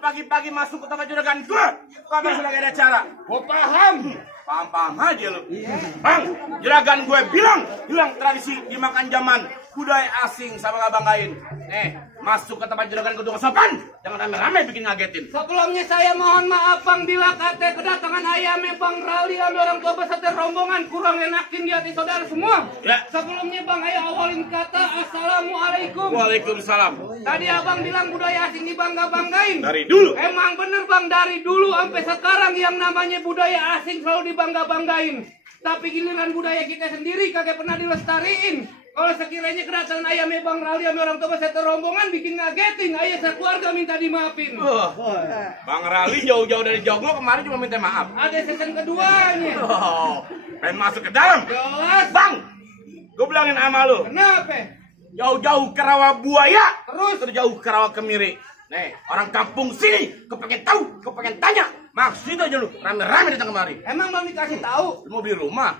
Pagi-pagi masuk ke tempat juragan gue, kamu sudah gak ada cara. Gue paham aja lu. Bang, juragan gue bilang tradisi dimakan zaman, budaya asing sama gak banggain. Masuk ke tempat juragan gue dengan sopan, jangan rame-rame bikin ngagetin. Sebelumnya saya mohon maaf Bang, bila kate kedatangan ayamnya Bang Rali ambil orang tua beserta rombongan kurang enakin di hati saudara semua. Ya. Sebelumnya Bang, ayo awalin kata Assalamualaikum. Waalaikumsalam. Tadi Abang bilang budaya asing dibangga-banggain. Dari dulu. Emang bener Bang, dari dulu sampai sekarang yang namanya budaya asing selalu dibangga-banggain. Tapi giliran budaya kita sendiri kagak pernah dilestariin. Kalau sekiranya kedatangan ayamnya Bang Rali sama orang tua beserta rombongan bikin ngagetin, ayah sekeluarga minta dimaafin. Bang Rali jauh-jauh dari Joglo kemarin cuma minta maaf. Ada season keduanya. Pengen masuk ke dalam. Jelas. Bang, gue bilangin sama lu. Kenapa? Jauh-jauh ke Rawabuaya, Terus jauh ke Rawa Kemiri. Nih, orang kampung sini, kepengen tahu, kepengen tanya. Maksud aja lu, rame-rame datang kemari. emang belum dikasih tahu? Lu mau beli rumah?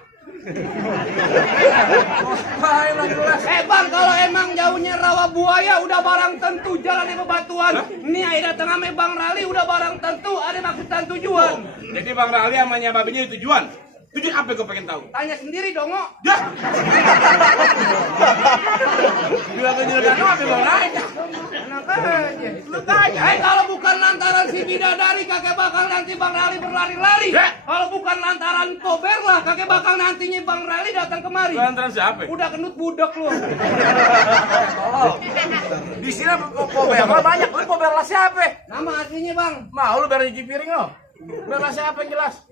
Bang, kalau emang jauhnya Rawabuaya udah barang tentu jalan di bebatuan. Nih ayo datang sama Bang Rali udah barang tentu ada maksud dan tujuan. Jadi Bang Rali sama babinya itu tujuan. Tujuan apa gue pengen tahu? Tanya sendiri dong, Ngo. Ya. Bila ke juragan apa Bang Rali? Enak aja. Lu tanya. Kalau bukan lantaran si bidadari kakek bakal nanti Bang Rali berlari-lari. Kalau bukan lantaran kober lah kakek bakal nantinya Bang Rali datang kemari. Lantaran siapa? Udah kendut budak lu. Di sini kober banyak. Lu kober lah siapa? Nama aslinya Bang. Mau lu biar nyuci piring lo. Biar lah siapa yang jelas?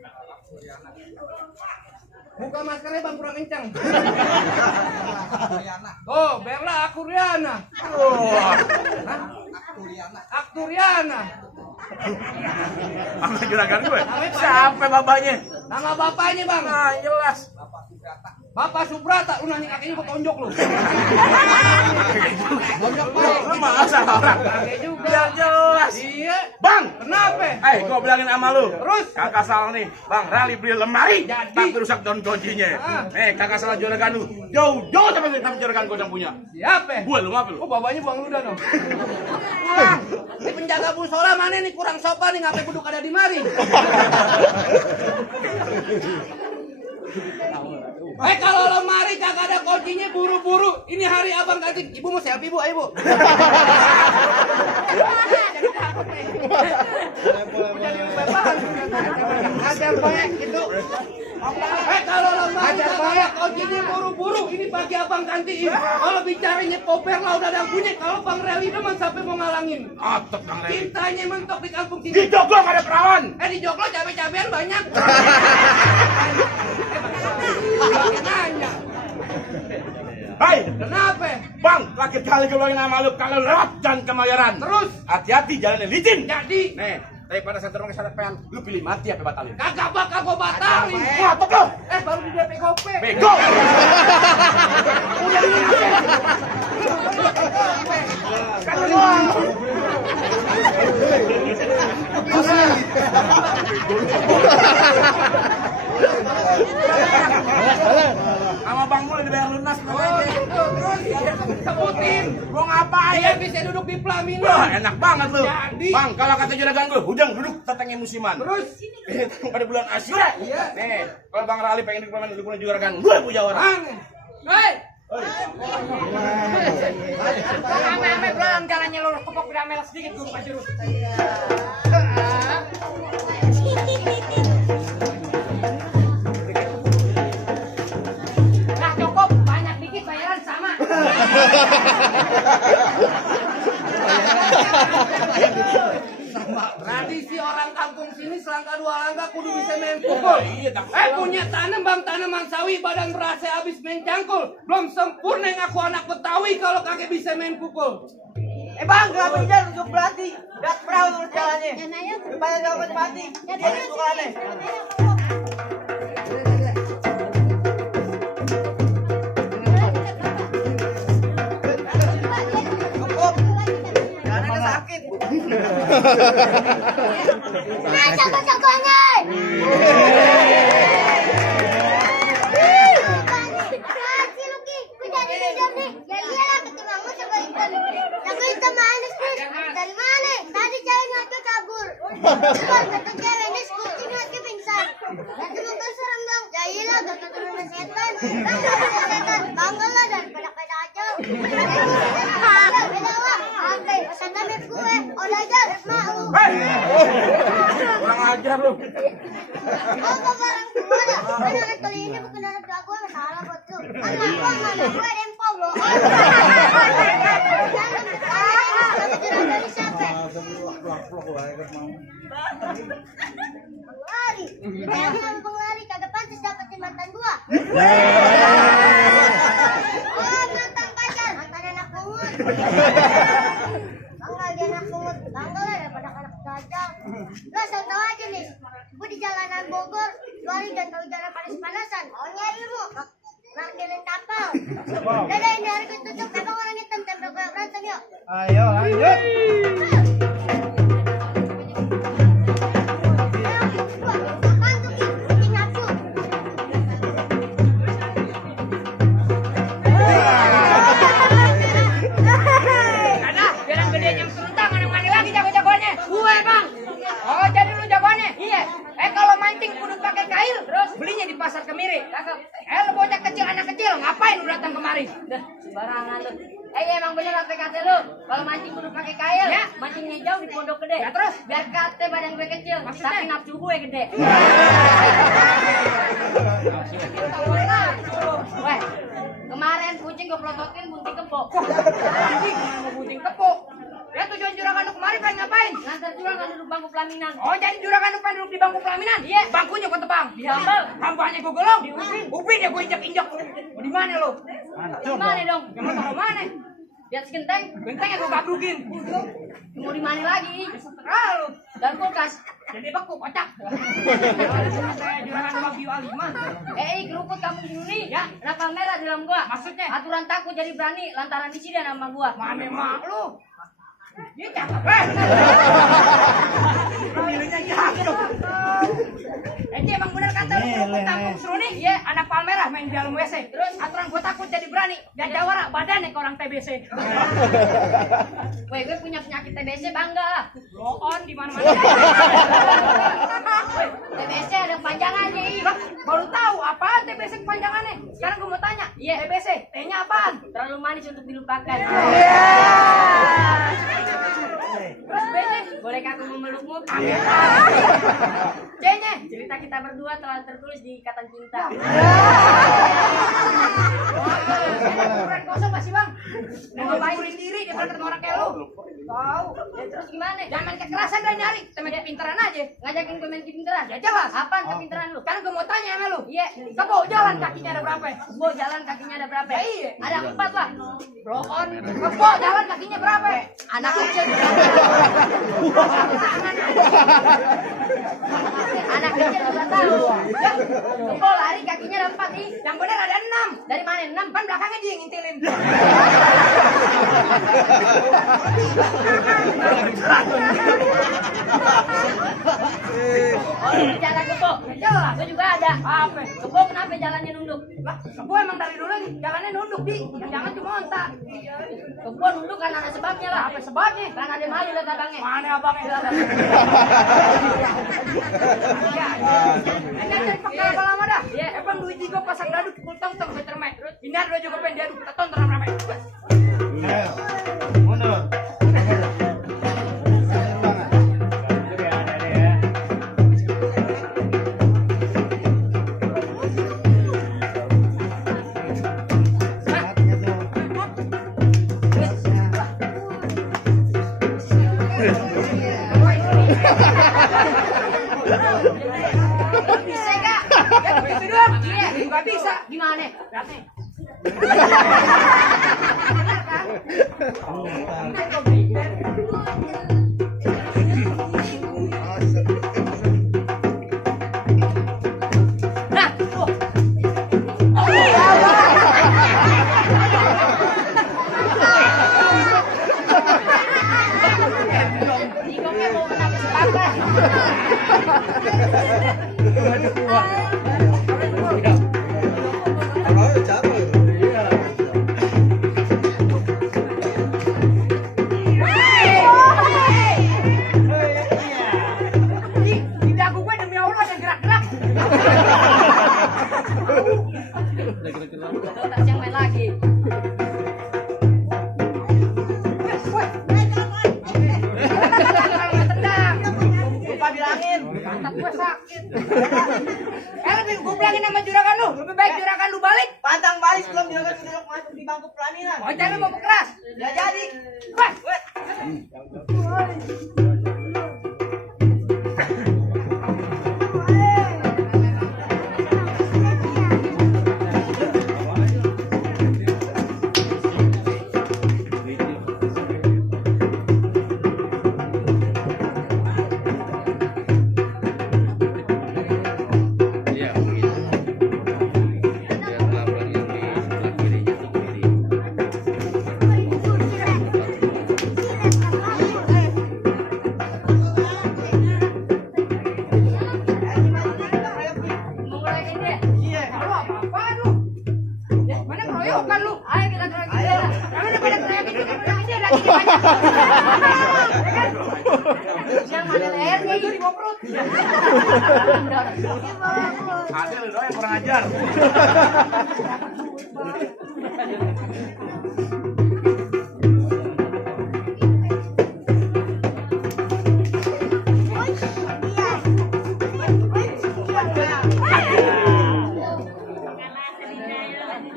Buka maskernya Bang kurang kencang. Oh, Berla Akuriana. Akturiana. Sama juragan gue. Siapa bapaknya? Nama bapaknya Bang. Nah, jelas. Bapak Subrata, lu nanya kakinya gua tonjok lu. Tonjok Lu masa orang? Kakek juga. Biar jelas. Iya. Bang, Kenapa? gua bilangin sama lu. Terus? Kakak salah nih. Bang, Rali beli lemari. Jadi? Tapi rusak daun kuncinya. Kakak salah juragan lu. Jauh-jauh sama juragan gua yang punya. Siapa? Gua lu ngapa lu? Oh, bapaknya Bang Luda dong. Pulang. Ini penjaga musola mana nih kurang sopan nih ngapain duduk ada di mari. Kalau lemari kagak ada kuncinya buru-buru. Ini hari abang ganti. Ibu mau siapa ibu? Ayo, Bu. Jadi bebahan. Ajar baik gitu. Kalau lemari kagak ada kuncinya buru-buru. Ini pagi abang gantiin. Kalau bicaranya koper lah udah ada bunyi. Kalau Bang Reli demen sampai mau ngalangin. Otot Bang Reli. Cintanya mentok di kampung sini. Di Joglo gak ada perawan. Di Joglo cabai-cabean banyak. Nanya. Hai, Kenapa? Bang, lagi kali gue bilangin sama lu kalau lewat jalan Kemayoran. Terus? Hati-hati jalannya licin. Jadi Nih, daripada senter ke sana pengen, lu pilih mati apa batalin? kagak bakal gua batalin. Wah, apa lu? Baru di DP Gope. Bego. Udah di DP. Kan lu. Sama Bang Mul dibayar lunas. Terus sebutin. Gua ngapain? Dia bisa duduk di pelaminan. Wah, enak banget lu. Jadi? Bang, kalau kata juragan gue, hujang duduk tetangnya musiman. Terus? Pada bulan Asyura. Iya. Nih, kalau Bang Rali pengen di pelaminan duduk juragan, gue punya orang. Hei. Ame-ame belang jalannya lurus kepok beramel sedikit dulu Pak Jurus. Nah cukup, banyak dikit bayaran sama. Tradisi orang kampung sini selangkah dua langkah kudu bisa main pukul. Punya tanaman sawi badan berasa habis main cangkul. Belum sempurna ngaku anak Betawi kalau kakek bisa main pukul. Bang, kenapa dia untuk berarti? Dak perahu terus jalannya. Supaya dapat mati. Dia suka aneh. Cukup. Jalannya sakit. Jago-jagonya. Dari mana? Tadi cewek ngake kabur. Kata cewek ini skuting ngake pingsan. Nanti makan serem dong. Jahilah kata turun setan. Setan bangga lah daripada pada kacau. Beda wah. Oke, setan mit gue. Udah aja mau. Kurang ajar lu. Oh, kok barang tua dah. Anak kali ini bukan anak tua gue, masalah buat lu. Anak gue dempo lo. Jangan bertanya, tapi jangan dari siapa? Penglari. Jangan penglari, kagak pantas dapetin mantan gua. Oh, mantan pacar, mantan anak pungut. Bangga dia anak pungut, bangga lah daripada anak gajah. Lo asal tau aja nih, gua di jalanan Bogor, 2 hari dan kehujanan panas-panasan. Mau nyarimu, makin kapal. Dadah, ini hari gue tutup, emang orang hitam tempel kayak berantem yuk. Ayo, lanjut. Belinya di pasar Kemiri. Lu bocah kecil, anak kecil, ngapain lu datang kemari? Sembarangan lu. Emang bener apa kata lu? Kalau mancing kudu pakai kail, ya? Mancingnya jauh di Pondok Gede. Ya terus biar kate badan gue kecil, tapi nafsu gue gede. Weh, kemarin kucing gue pelototin bunting kebo. Anjing, mau bunting kebo? Ya tujuan juragan lu kemarin pengen ngapain? Ngantar juragan duduk bangku pelaminan. Oh jadi juragan lu pengen duduk di bangku pelaminan? Iya. Bangkunya gue tebang. Dihambal. Hampanya gue golong. Upin ya gue injak-injak. Di mana lu? Di mana dong? Yang mau mana? Di atas genteng. Gentengnya gue gabrukin. Mau di mana lagi? Terserah lu. Dan kulkas. Jadi beku kocak. juragan bagi aliman. Keruput kampung sini ya. Kenapa merah di dalam gua? Maksudnya aturan takut jadi berani lantaran di sini nama gua. Mana mak lu? Dia cakep. Pemilihnya gitu. Emang bener kata lu keruput kampung Seruni? Iya, anak Palmerah main di dalam WC. Terus aturan gua takut jadi berani. Dan jawara badannya ke orang TBC. Weh, gue punya penyakit TBC bangga. Blow on di mana-mana. TBC ada panjangannya. Baru tahu apaan TBC kepanjangannya. Sekarang gue mau tanya. Iya, TBC. T-nya apaan? Terlalu manis untuk dilupakan. Terus B-nya, bolehkah aku memelukmu? C-nya, cerita kita berdua telah tertulis di ikatan cinta. Kurang kosong masih bang. Nggak baikin diri dia ketemu orang kayak lu. Tahu. Ya, terus gimana? Jangan main kekerasan dan nyari. Kita main kepintaran aja. Ngajakin gue main kepintaran. Ya jelas. Apaan kepintaran lu? Kan gue mau tanya sama lu. Iya. Kebo jalan kakinya ada berapa? Kebo jalan kakinya ada berapa? Ya, iya. Ada 4 lah. Blow on. Kebo jalan kakinya berapa? Anak kecil. Anak kecil juga tahu. Kebo lari kakinya ada 4 nih. Yang benar ada 6. Dari mana 6? Kan belakangnya dia yang ngintilin. Jalan kebo, jelas. Gue juga ada. Apa? Kebo kenapa jalannya nunduk? Lah, kebo emang dari dulu nih jalannya nunduk di. Jangan cuma ontak. Kebo nunduk kan ada sebabnya lah. Apa sebabnya? Kan ada malu lihat abangnya. Mana abangnya? Ya. Enak dari pakai lama dah. Emang duit juga pasang dadu pukul tong-tong ke termek. Hindar lo juga pengen diaduk kita tonton ramai. Mundur. Bisa gak? Itu doang? Iya, gak bisa. Gimana? Lihatnya. Nah, tuh. Digongnya mau kena kesempatan. Di dagu gue demi Allah ada gerak-gerak. Betul, tak siang main lagi. Lupa bilangin. Pantat gue sakit. Lebih gue bilangin sama juragan lu. Lebih baik juragan lu balik. Pantang balik sebelum juragan duduk masuk di bangku pelaminan. Oh, jangan mau keras. Ya jadi. Wah, mau ngelain dia. Iya. Lu apa-apaan lu? Ya, mana keroyokan lu? Ayo kita keroyokin dia. Jangan pada keroyokin dia lagi di banyak. Yang mana lehernya itu di bawah perut. Ada lu doang yang kurang ajar.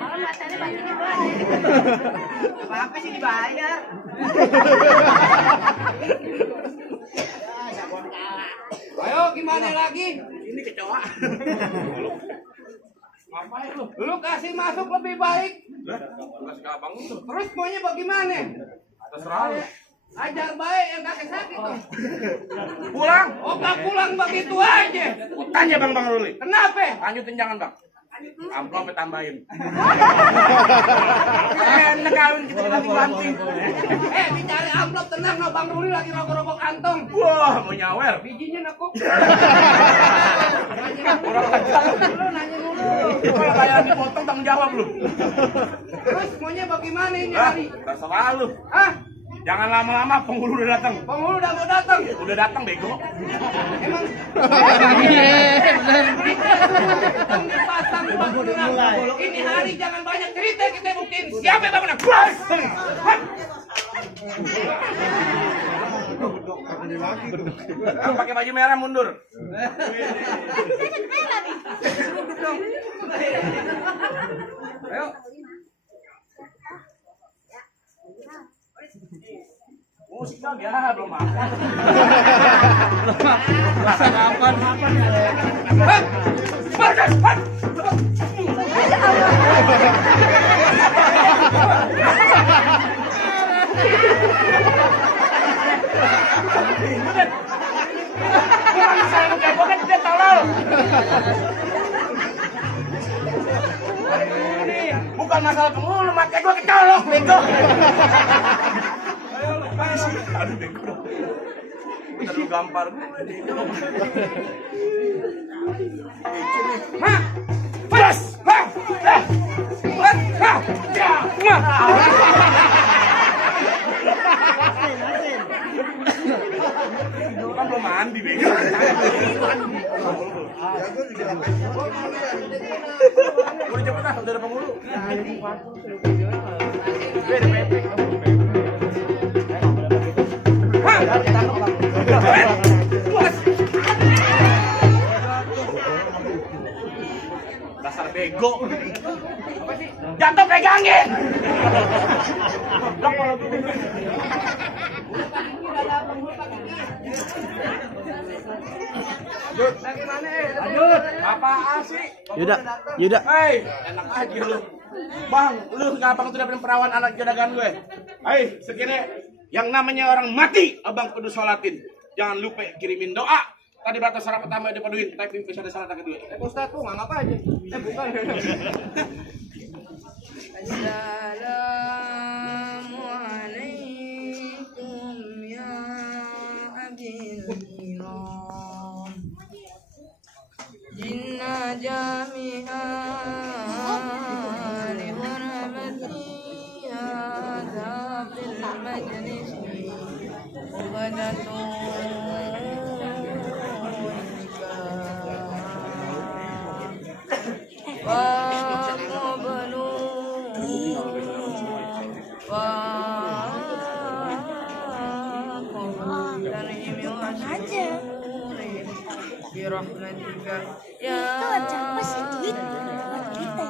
Kalau matanya batinnya banyak. Apa sih dibayar? Ayo gimana lagi? Ini kecoa. Ngapain lu? Lu kasih masuk lebih baik. Lah, kasih ke abang lu. Terus maunya bagaimana? Terserah lu. Ajar baik yang kakek sakit dong. Pulang. Oh gak pulang begitu aja. Tanya Bang Ruli. Kenapa? Lanjutin jangan Bang. Amplopnya tambahin. Enak kawin kita dibanting-banting. Bicara amplop tenang, no Bang Ruli lagi rokok-rokok kantong. Wah, mau nyawer. Bijinya aku. Kurang ajar. Lu nanya dulu. Kalau bayaran dipotong tanggung jawab lu. Terus maunya bagaimana ini Hah? hari? Terserah lu. Hah? Jangan lama-lama, penghulu udah datang. Penghulu udah mau datang. Udah datang bego. Emang ini hari jangan banyak cerita, kita buktiin siapa yang menang. Bas! Yang pakai baju merah mundur. Ayo. Musik lagi ya, belum makan. Masak kapan? Bukan masalah penghulu, makanya gua kecolok, bego. Aduh bego. Terlalu gampar gue. Hah? Pas! Hah? Kan belum mandi bego. Udah cepet lah, udah ada penghulu. Dasar bego. Jatuh pegangin. Lanjut. Apaan sih? Yuda. Hei, enak aja lu. Bang, lu ngabang tuh dapetin perawan anak jadagan gue. Hei, sekiranya yang namanya orang mati, abang kudu sholatin. Jangan lupa kirimin doa. Tadi batas syarat pertama dipenuhin, tapi bisa ada syarat kedua. Ustaz tuh nggak apa aja. Bukan. Assalamualaikum ya abil kiram. Jinna jami'a li warabati hadha fil majlisi ubadatun birahmatika ya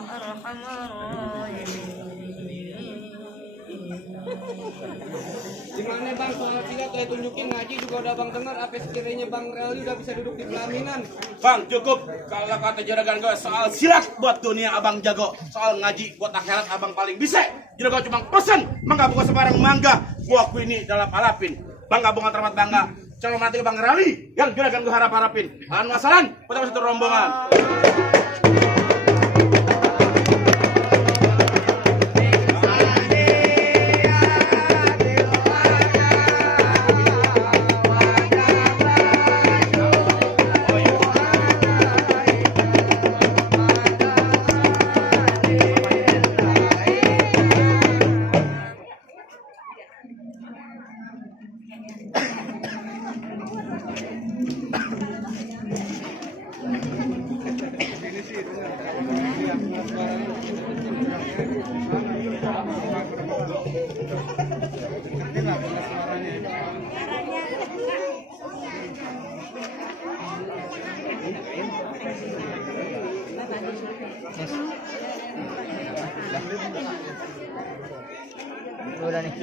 arhamar rahimin. Gimana bang soal silat saya tunjukin ngaji juga udah bang dengar apa sekiranya bang Rally udah bisa duduk di pelaminan. Bang cukup kalau kata juragan gue soal silat buat dunia abang jago, soal ngaji buat akhirat abang paling bisa. Juragan cuma pesen mangga bukan sembarang mangga buahku ini dalam alapin. Bangga bunga termat bangga. Calon mati bang Rally yang juragan gue harapin. Alan wasalan, kita satu rombongan. Udah nih.